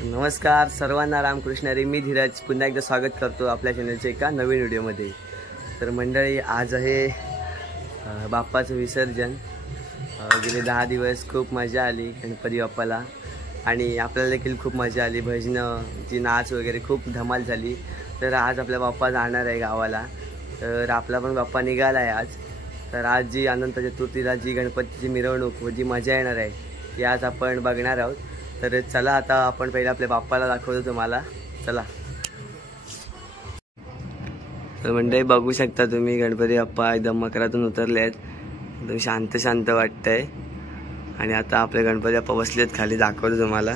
नमस्कार सर्वांना, रामकृष्ण हरी. मी धीरज पुन्हा एकदा स्वागत करतो आपल्या चॅनलच्या एका नवीन व्हिडिओमध्ये. तर मंडळी, आज आहे बाप्पाचं विसर्जन. गेले 10 दिवस खूप मजा आली गणपती बाप्पाला आणि आपल्याला देखील खूप मजा आली. भजनं, जी नाच वगैरे खूप धमाल झाली. तर आज आपला बाप्पा जाणार आहे गावाला. तर आपला पण बाप्पा निघाला आहे आज. तर आज जी अनंत चतुर्थीला जी गणपतीची मिरवणूक व जी मजा येणार आहे ती आज आपण बघणार आहोत. तर चला, आता आपण पहिला आपल्या बाप्पाला दाखवतो तुम्हाला. चला. तर मंडळी, बघू शकता तुम्ही गणपती बाप्पा एकदम मकरातून उतरले आहेत. एकदम शांत शांत वाटतंय. आणि आता आपले गणपती बाप्पा बसलेत खाली, दाखवतो तुम्हाला.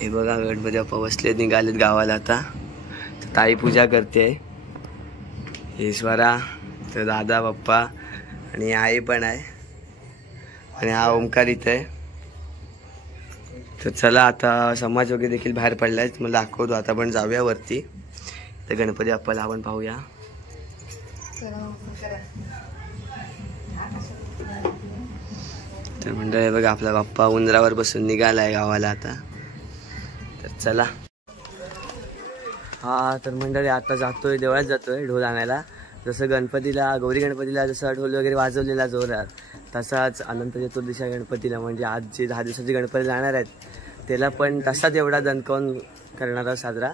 हे बघा, गणपती बाप्पा बसलेत, निघालेत गावाला. आता ताई पूजा करते, ईश्वरा, तर दादा बाप्पा आणि आई पण आहे आणि हा ओमकार इथे आहे. तर चला, आता समाज वगैरे देखील बाहेर पडलाय, मला दाखवतो. आता आपण जाऊया वरती. तर गणपती बाप्पाला आपण पाहूया. तर मंडळी बघा, आपला बाप्पा उंदरावर बसून निघालाय गावाला आता. तर चला. हा, तर मंडळी आता जातोय, देवळात जातोय ढोल आणायला. जसं गणपतीला, गौरी गणपतीला जसं ढोल वगैरे वाजवलेला जोरात, तसाच अनंत चतुर्दशीच्या गणपतीला, म्हणजे आज जे 10 दिवसाचे गणपती जाणार आहेत त्याला पण तसाच एवढा दणकावून करणार आहोत साजरा.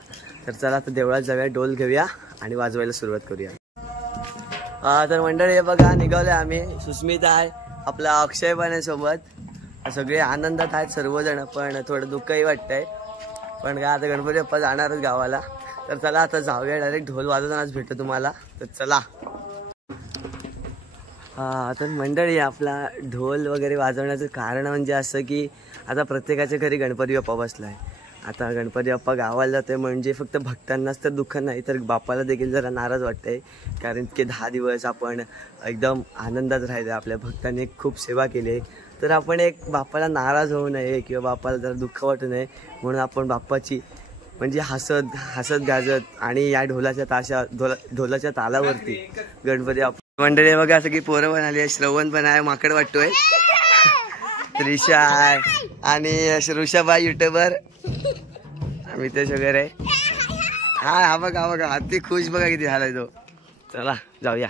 तर चला, आता देवळात जाऊया, ढोल घेऊया आणि वाजवायला सुरुवात करूया. तर मंडळी हे बघा, निघालोय आम्ही. सुस्मिता आहे, आपला अक्षय पण आहे सोबत. सगळे आनंदात आहेत सर्वजण, पण थोडं दुःखही वाटतंय. पण काय, आता गणपती बाप्पा जाणारच गावाला. तर चला, आता जाऊया, डायरेक्ट ढोल वाजवतानाच भेटतो तुम्हाला. तर चला. तर मंडळी, आपला ढोल वगैरे वाजवण्याचं कारण म्हणजे असं की आता प्रत्येकाच्या घरी गणपती बाप्पा बसला आहे. आता गणपती बाप्पा गावाला जातोय म्हणजे फक्त भक्तांनाच तर दुःख नाही, तर बाप्पाला देखील जरा नाराज वाटतंय. कारण की 10 दिवस आपण एकदम आनंदात राहिलो, आपल्या भक्तांनी खूप सेवा केली. तर आपण एक बाप्पाला नाराज होऊ नये किंवा बाप्पाला जरा दुःख वाटू नये म्हणून आपण बाप्पाची म्हणजे हसत गाजत आणि या ढोलाच्या तालावरती गणपती मंडळी बघा, सगळी पोरं पण आली आहे. श्रवण पण आहे, माकड वाटतोय. त्रिशा आहे आणि ऋषभ आहे, युट्यूबर. मितेश वगैरे. हा बघा अति खुश, बघा किती झालाय तो. चला जाऊया.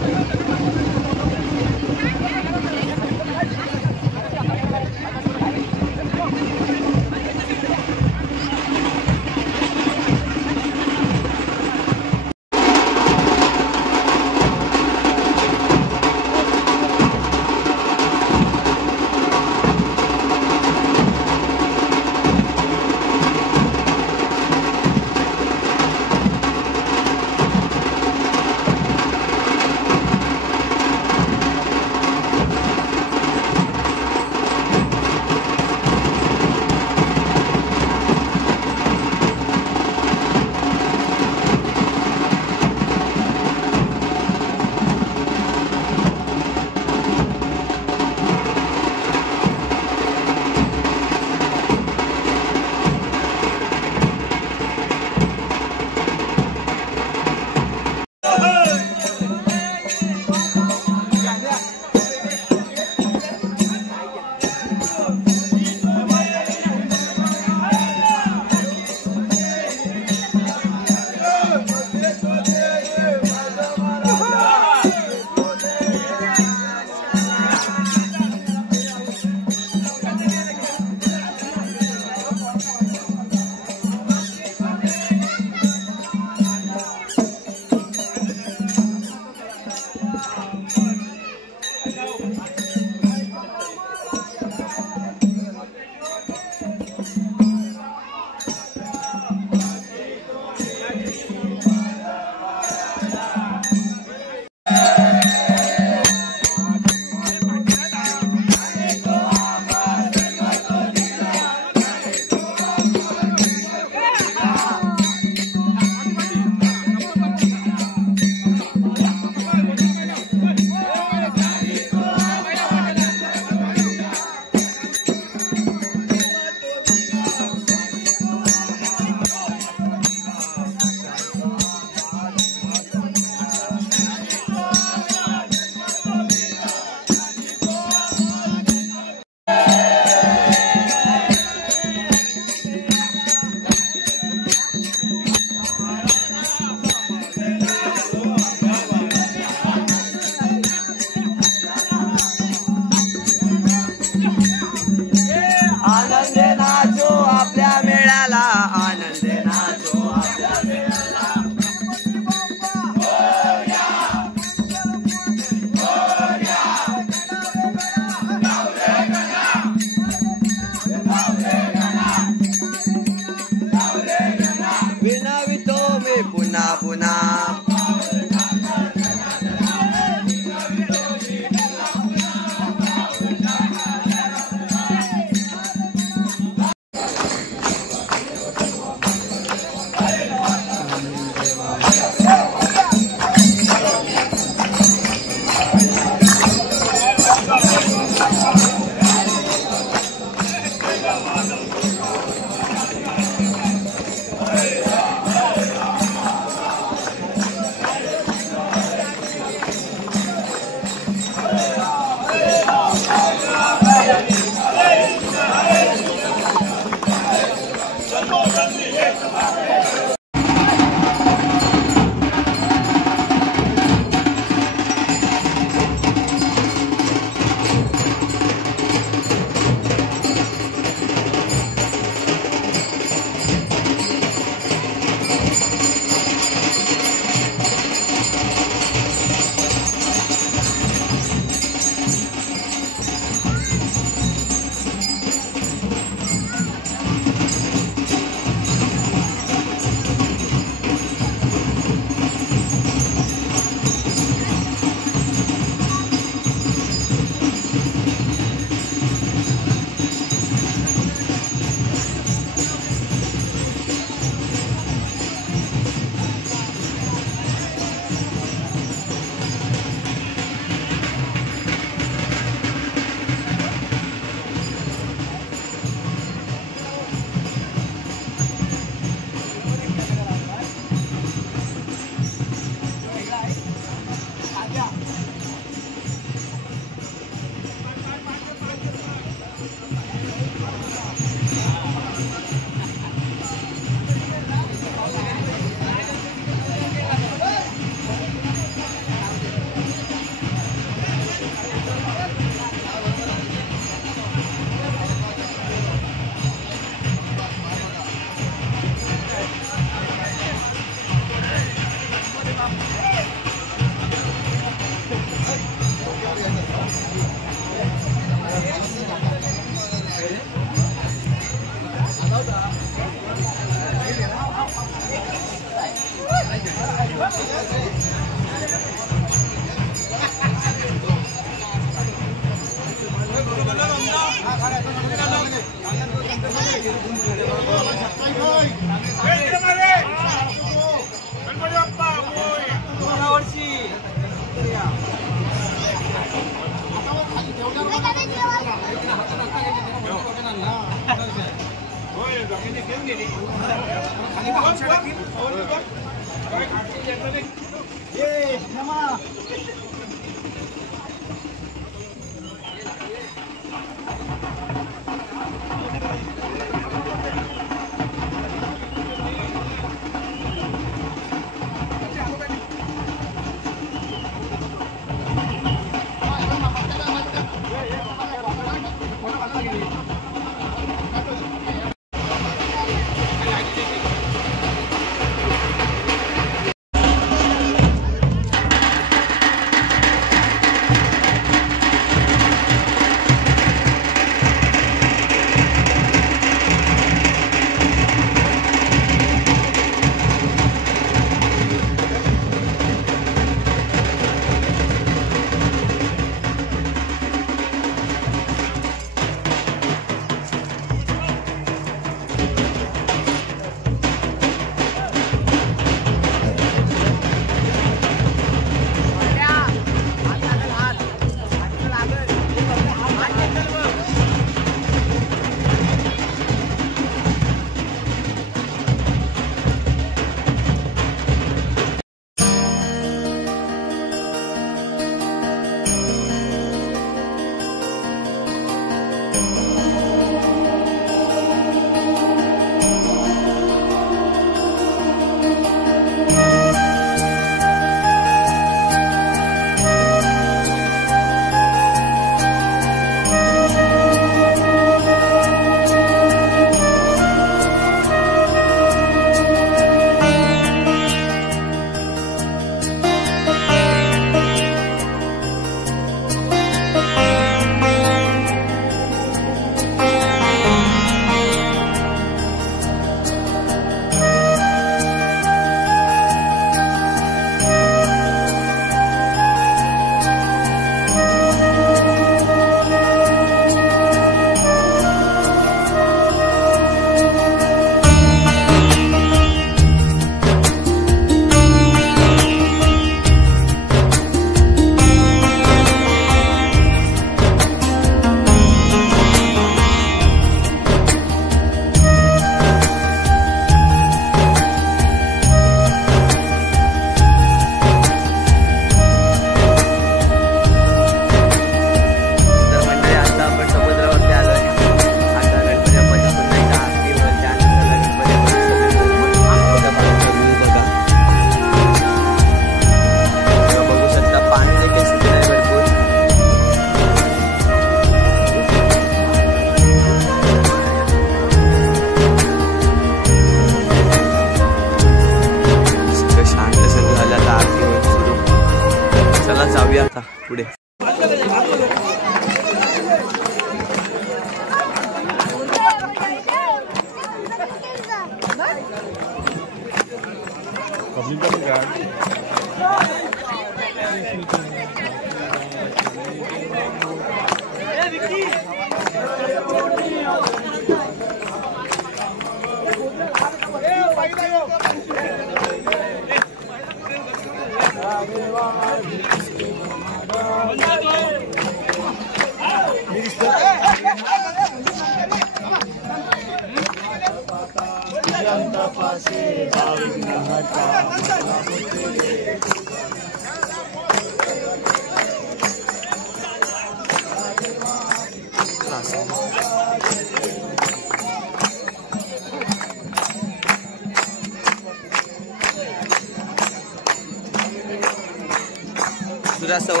सुरासव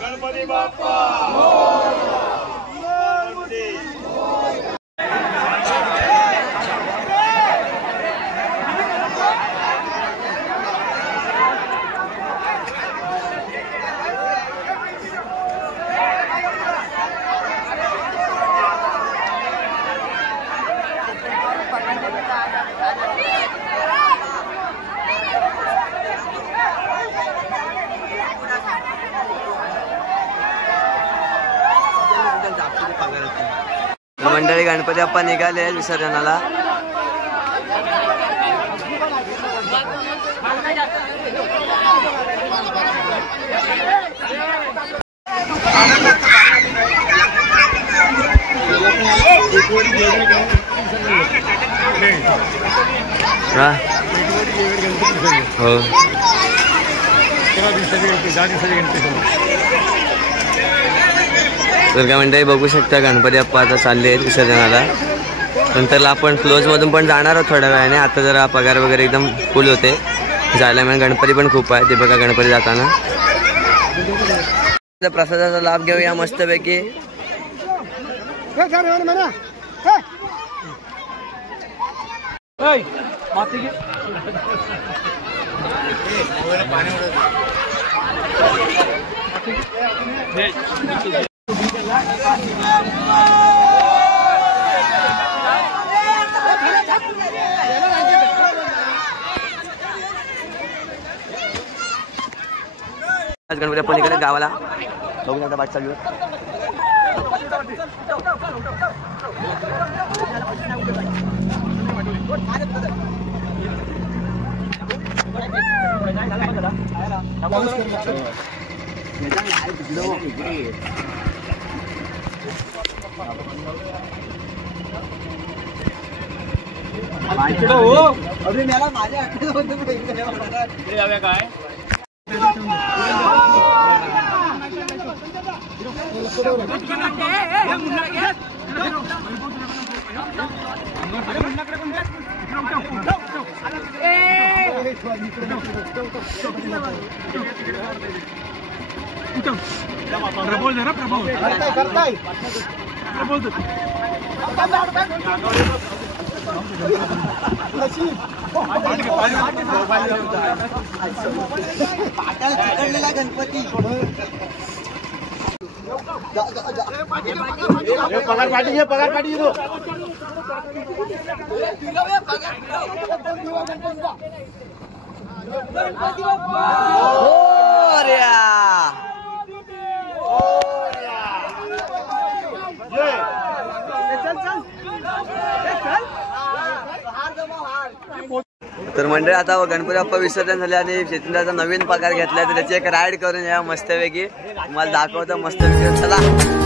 गणपती बाप्पा मंडळी गणपती बाप्पा निघाले विसर्जनाला. हो तर काय मंडळी बघू शकता गणपती बाप्पा आता चालले आहेत विसर्जनाला. नंतर आपण क्लोज मधून पण जाणार आहोत थोड्या वेळाने. आता जरा पगार वगैरे एकदम फुल होते जायला, म्हणजे गणपती पण खूप आहे ते बघा. गणपती जाताना प्रसादाचा लाभ घेऊया मस्तपैकी. आज गणपती बाप्पा निघाले गावाला. बघून आता बाट चालू अरे मला माझ्या काय प्रबोल जरा प्रबोल करताय प्रबोल गणपती पगार पाठी घे पगार पाठी घेतो तर मंडळी आता गणपती बाप्पा विसर्जन झाले आणि शेतीचा नवीन पगार घेतलाय तर त्याची एक राईड करून या मस्तपैकी तुम्हाला दाखवतो मस्तपैकी चला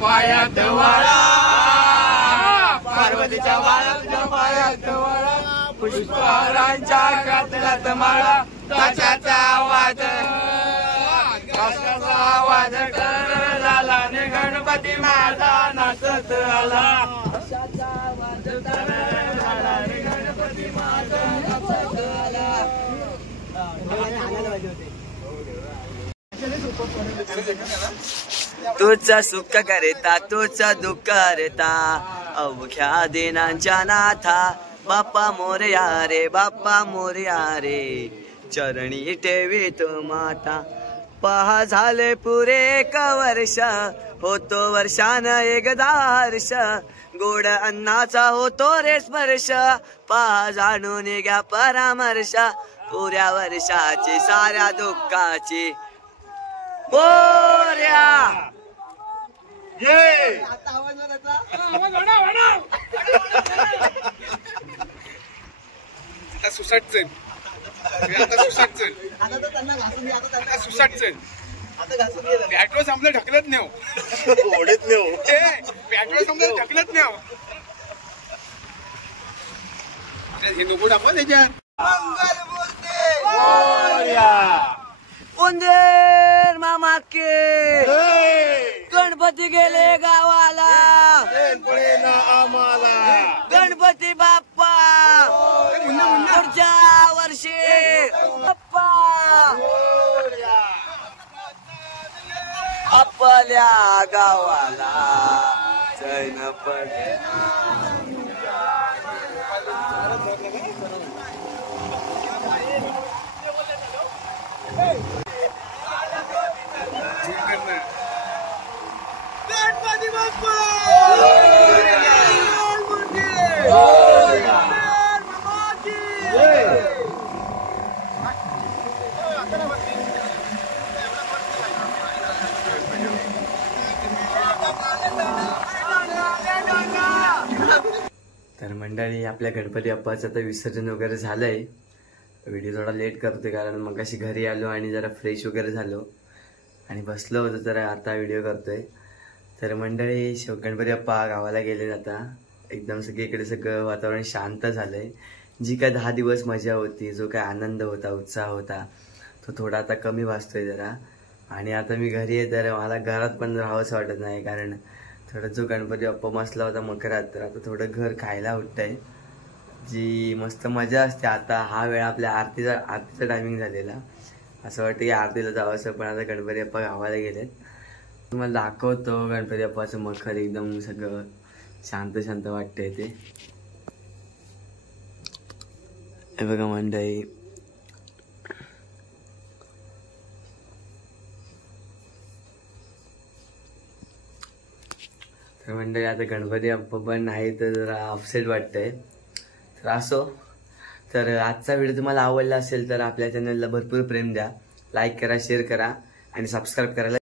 पायात वाळा पार्वतीच्या वाळाच्या पायात वाळा पुष्पहारांच्या कातल्यात माळा काशाचा आवाज झाला ने गणपती माझा नाचत आला काशाचा आवाज झाला ने गणपती माझा नाचत आला तुझं सुख करिता तुझं दुःख करता अवघ्या दिनांच्या नाथा बाप्पा मोरया रे बाप्पा मोरया रे चरणी ठेवी तू माता पहा झाले पुरे एक वर्ष होतो वर्षान एकदा हर्ष गोड अन्नाचा होतो रे स्पर्श पहा जाणून घ्या परामर्श पुऱ्या वर्षाची साऱ्या दुःखाची मोरया आता आवाज आता सुसाट चल आता सुसाट चल आता तर त्यांना घासून दे आता सुसाट चल आता घासून दे बॅटरो संपलं ढकलत नाही ओढत नाही बॅटरो संपलं ढकलत नाही हे नको टाकू त्याच्यात मंगल मूर्ती उंदीर मामा के गणपती गेले गावाला आम्हाला गणपती बाप्पा पुढच्या वर्षी बाप्पा आपल्या गावाला जैन पडे गणपती बाप्पा तर मंडळी आपल्या गणपती बाप्पाचं तर विसर्जन वगैरे झालंय व्हिडिओ थोडा लेट करतोय कारण मग अशी घरी आलो आणि जरा फ्रेश वगैरे झालो आणि बसलो होतो तर आता व्हिडिओ करतोय तर मंडळी गणपती बाप्पा गावाला गेले आता एकदम सगळीकडे सगळं वातावरण शांत झालंय जी काय 10 दिवस मजा होती जो काय आनंद होता उत्साह होता तो थोडा आता कमी भासतोय जरा आणि आता मी घरी आहे तर मला घरात पण राहावंसं वाटत नाही कारण थोडा जो गणपती बाप्पा बसला होता मकरात तर आता थोडं घर खायला उठतंय जी मस्त मजा असते आता हा वेळ आपल्या आरतीचा टायमिंग झालेला असं वाटतं की आरतीला जावंसं पण आता गणपती बाप्पा गावाला गेलेत तुम्हाला दाखवतो गणपती बाप्पाचं मखर एकदम सगळं शांत शांत वाटतंय ते हे बघा मंडळी तर मंडळी आता गणपती बाप्पा पण नाही तर जरा अपसेट वाटतंय तर असो तर आजचा व्हिडिओ तुम्हाला आवडला असेल तर आपल्या चॅनलला भरपूर प्रेम द्या लाईक करा शेअर करा आणि सबस्क्राईब करायला